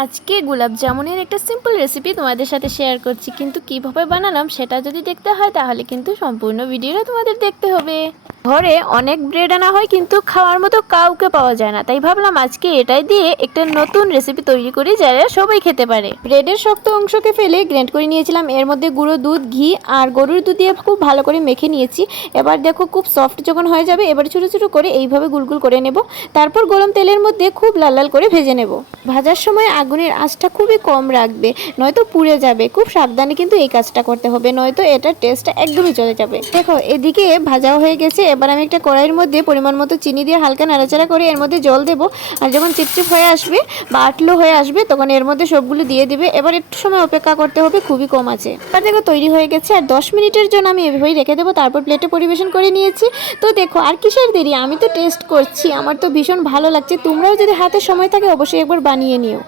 আজকে গোলাপ জামুনের একটা সিম্পল রেসিপি তোমাদের সাথে শেয়ার করছি, কিন্তু কিভাবে বানালাম সেটা যদি দেখতে হয় তাহলে কিন্তু সম্পূর্ণ ভিডিওটা তোমাদের দেখতে হবে। ঘরে অনেক ব্রেড আনা হয় কিন্তু খাওয়ার মতো কাউকে পাওয়া যায় না, তাই ভাবলাম আজকে এটাই দিয়ে একটা নতুন রেসিপি তৈরি করি যারা সবাই খেতে পারে। ব্রেডের শক্ত অংশকে ফেলে গ্রাইন্ড করে নিয়েছিলাম, এর মধ্যে গুঁড়ো দুধ, ঘি আর গরুর দুধ দিয়ে খুব ভালো করে মেখে নিয়েছি। এবার দেখো খুব সফট যখন হয়ে যাবে এবার ছোটো ছোটো করে এইভাবে গুলগুল করে নেব, তারপর গরম তেলের মধ্যে খুব লাল লাল করে ভেজে নেব। ভাজার সময় আগুনের আঁচটা খুবই কম রাখবে, নয়তো পুড়ে যাবে। খুব সাবধানে কিন্তু এই কাজটা করতে হবে, নয়তো এটার টেস্টটা একদমই চলে যাবে। দেখো এদিকে ভাজাও হয়ে গেছে, এবার আমি একটা কড়াইয়ের মধ্যে পরিমাণ মতো চিনি দিয়ে হালকা নাড়াচাড়া করে এর মধ্যে জল দেবো। আর যখন চিপচিপ হয়ে আসবে বা আটলো হয়ে আসবে তখন এর মধ্যে সবগুলো দিয়ে দিবে। এবার একটু সময় অপেক্ষা করতে হবে, খুবই কম আছে। এবার দেখো তৈরি হয়ে গেছে, আর 10 মিনিটের জন্য আমি এভাবেই রেখে দেবো, তারপর প্লেটে পরিবেশন করে নিয়েছি। তো দেখো আর কিসের দেরি, আমি তো টেস্ট করছি, আমার তো ভীষণ ভালো লাগছে। তোমরাও যদি হাতে সময় থাকে অবশ্যই একবার বানিয়ে নিও।